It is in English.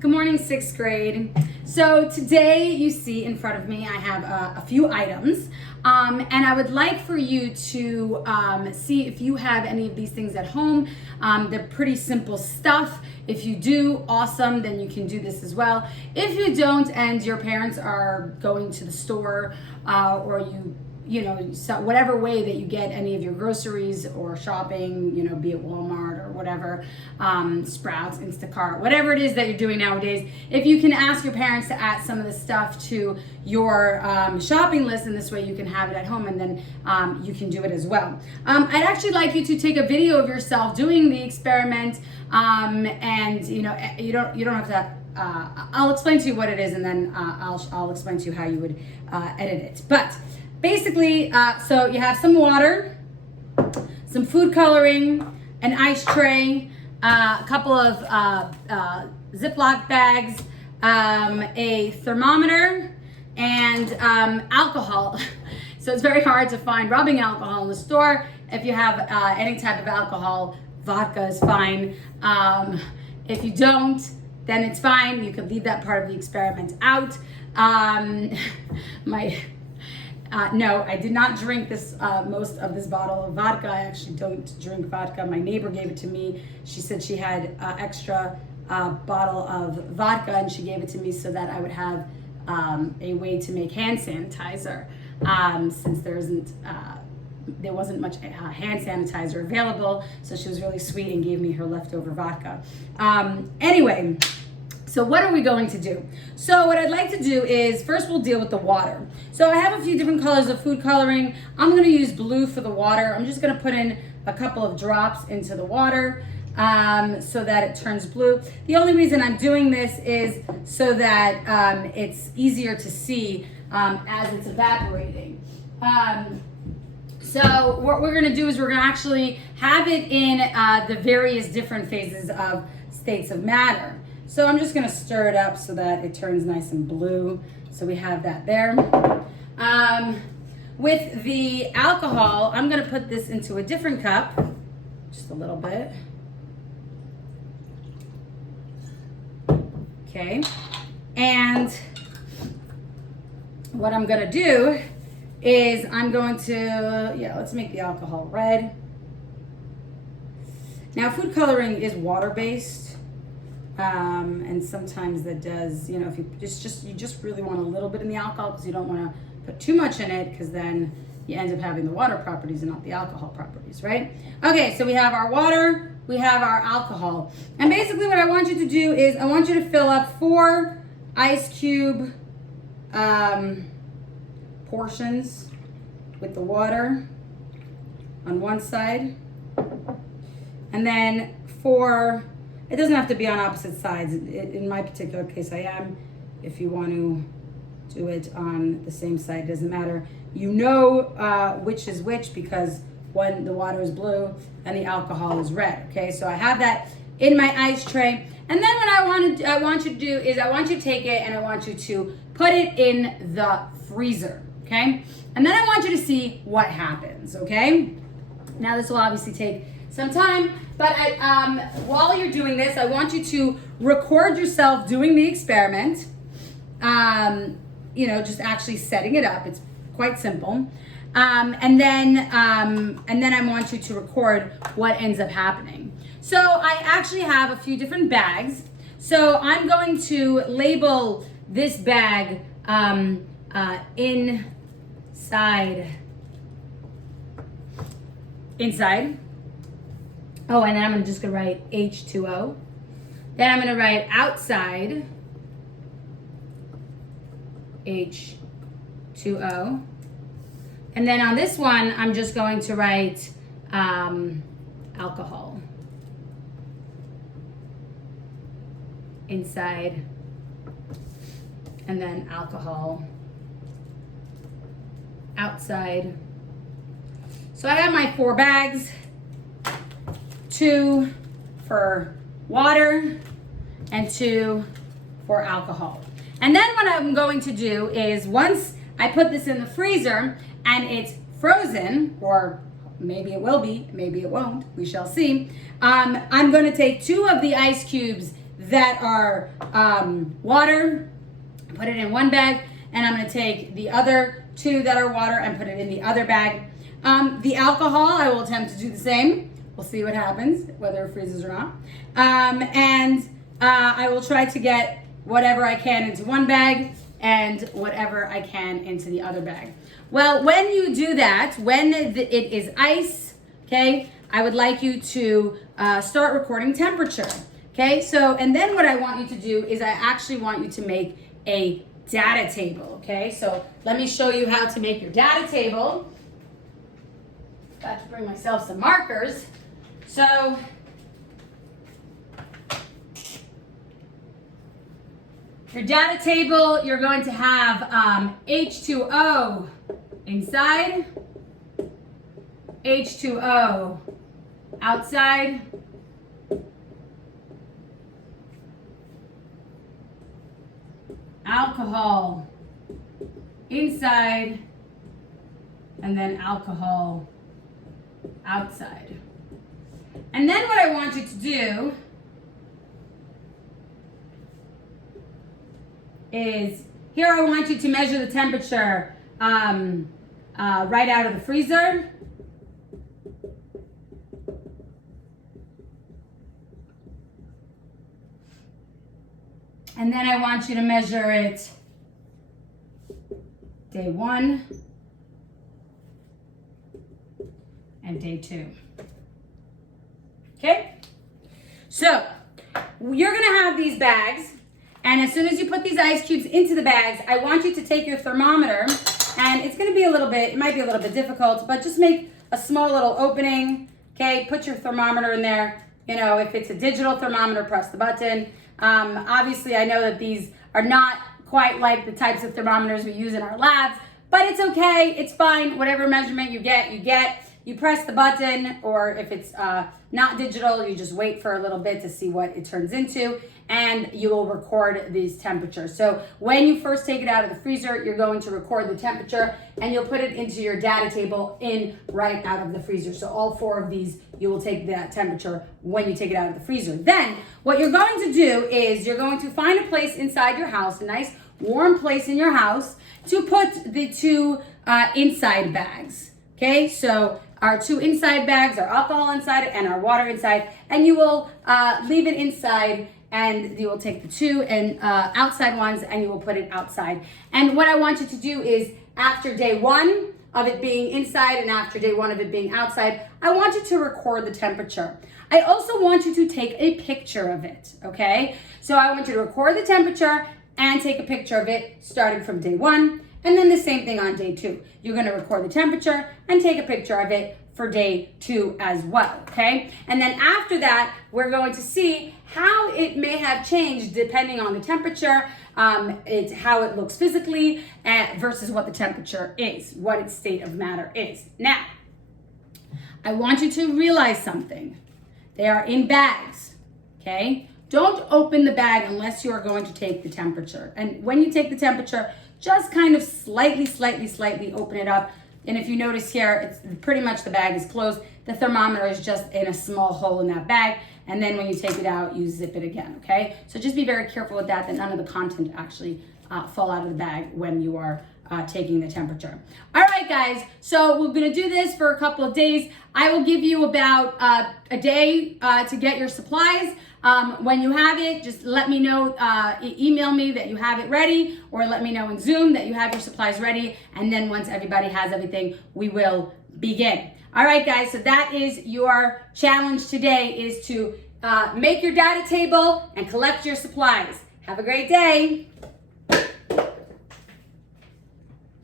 Good morning, sixth grade. So today you see in front of me, I have a few items. And I would like for you to see if you have any of these things at home. They're pretty simple stuff. If you do, awesome, then you can do this as well. If you don't and your parents are going to the store or so whatever way that you get any of your groceries or shopping, be it Walmart or whatever, Sprouts, Instacart, whatever it is that you're doing nowadays, if you can ask your parents to add some of the stuff to your shopping list, and this way you can have it at home, and then you can do it as well. I'd actually like you to take a video of yourself doing the experiment, and you don't have to. I'll explain to you what it is, and then I'll explain to you how you would edit it. But basically, so you have some water, some food coloring, an ice tray, a couple of Ziploc bags, a thermometer, and alcohol. So it's very hard to find rubbing alcohol in the store. If you have any type of alcohol, vodka is fine. If you don't, then it's fine. You could leave that part of the experiment out. No, I did not drink this most of this bottle of vodka. I actually don't drink vodka. My neighbor gave it to me. She said she had extra bottle of vodka, and she gave it to me so that I would have a way to make hand sanitizer, since there wasn't much hand sanitizer available. So she was really sweet and gave me her leftover vodka. Anyway. So what are we going to do? So what I'd like to do is, first we'll deal with the water. So I have a few different colors of food coloring. I'm gonna use blue for the water. I'm just gonna put in a couple of drops into the water so that it turns blue. The only reason I'm doing this is so that it's easier to see as it's evaporating. So what we're gonna do is we're gonna actually have it in the various different phases of states of matter. So I'm just gonna stir it up so that it turns nice and blue. So we have that there. With the alcohol, I'm gonna put this into a different cup, just a little bit. Okay, and what I'm gonna do is I'm going to, let's make the alcohol red. Now food coloring is water-based. And sometimes that does, if you just really want a little bit in the alcohol, because you don't want to put too much in it, because then you end up having the water properties and not the alcohol properties, right? Okay, so we have our water, we have our alcohol. And basically what I want you to do is I want you to fill up 4 ice cube portions with the water on one side. And then 4, it doesn't have to be on opposite sides. In my particular case, I am. If you want to do it on the same side, it doesn't matter. You know which is which, because when the water is blue and the alcohol is red. Okay, so I have that in my ice tray. And then what I want you to do is I want you to take it and I want you to put it in the freezer. Okay, and then I want you to see what happens. Okay, now this will obviously take some time, but while you're doing this, I want you to record yourself doing the experiment. Just actually setting it up. It's quite simple. And then I want you to record what ends up happening. So I actually have a few different bags. So I'm going to label this bag inside. Oh, and then I'm just gonna write H2O. Then I'm gonna write outside H2O. And then on this one, I'm just going to write alcohol. Inside, and then alcohol. Outside. So I have my 4 bags. 2 for water and 2 for alcohol. And then what I'm going to do is, once I put this in the freezer and it's frozen, or maybe it will be, maybe it won't, we shall see, I'm going to take 2 of the ice cubes that are water, put it in one bag, and I'm gonna take the other 2 that are water and put it in the other bag. The alcohol, I will attempt to do the same. We'll see what happens, whether it freezes or not. I will try to get whatever I can into one bag and whatever I can into the other bag. Well, when you do that, when it is ice, okay, I would like you to start recording temperature, okay? So, and then what I want you to do is I actually want you to make a data table, okay? So let me show you how to make your data table. Got to bring myself some markers. So, your data table, you're going to have H2O inside, H2O outside, alcohol inside, and then alcohol outside. And then what I want you to do is, here I want you to measure the temperature right out of the freezer. And then I want you to measure it day 1 and day 2. Okay? So, you're gonna have these bags, and as soon as you put these ice cubes into the bags, I want you to take your thermometer, and it's gonna be it might be a little bit difficult, but just make a small little opening, okay? Put your thermometer in there. You know, if it's a digital thermometer, press the button. Obviously, I know that these are not quite like the types of thermometers we use in our labs, but it's okay, it's fine. Whatever measurement you get, you get. You press the button, or if it's not digital, you just wait for a little bit to see what it turns into, and you will record these temperatures. So when you first take it out of the freezer, you're going to record the temperature, and you'll put it into your data table right out of the freezer. So all 4 of these, you will take that temperature when you take it out of the freezer. Then what you're going to do is you're going to find a place inside your house, a nice warm place in your house, to put the 2 inside bags. Okay, so our 2 inside bags, our alcohol inside and our water inside, and you will leave it inside, and you will take the 2 and outside ones and you will put it outside. And what I want you to do is, after day 1 of it being inside and after day 1 of it being outside, I want you to record the temperature. I also want you to take a picture of it, okay? So I want you to record the temperature and take a picture of it starting from day 1. And then the same thing on day 2. You're gonna record the temperature and take a picture of it for day 2 as well, okay? And then after that, we're going to see how it may have changed depending on the temperature, it's how it looks physically versus what the temperature is, what its state of matter is. Now, I want you to realize something. They are in bags, okay? Don't open the bag unless you are going to take the temperature. And when you take the temperature, just kind of slightly open it up. And if you notice here, it's pretty much the bag is closed. The thermometer is just in a small hole in that bag. And then when you take it out, you zip it again, okay? So just be very careful with that none of the content actually fall out of the bag when you are taking the temperature. All right, guys, so we're gonna do this for a couple of days. I will give you about a day to get your supplies. When you have it, just let me know, email me that you have it ready, or let me know in Zoom that you have your supplies ready. And then once everybody has everything, we will begin. All right, guys, so that is your challenge today, is to make your data table and collect your supplies. Have a great day.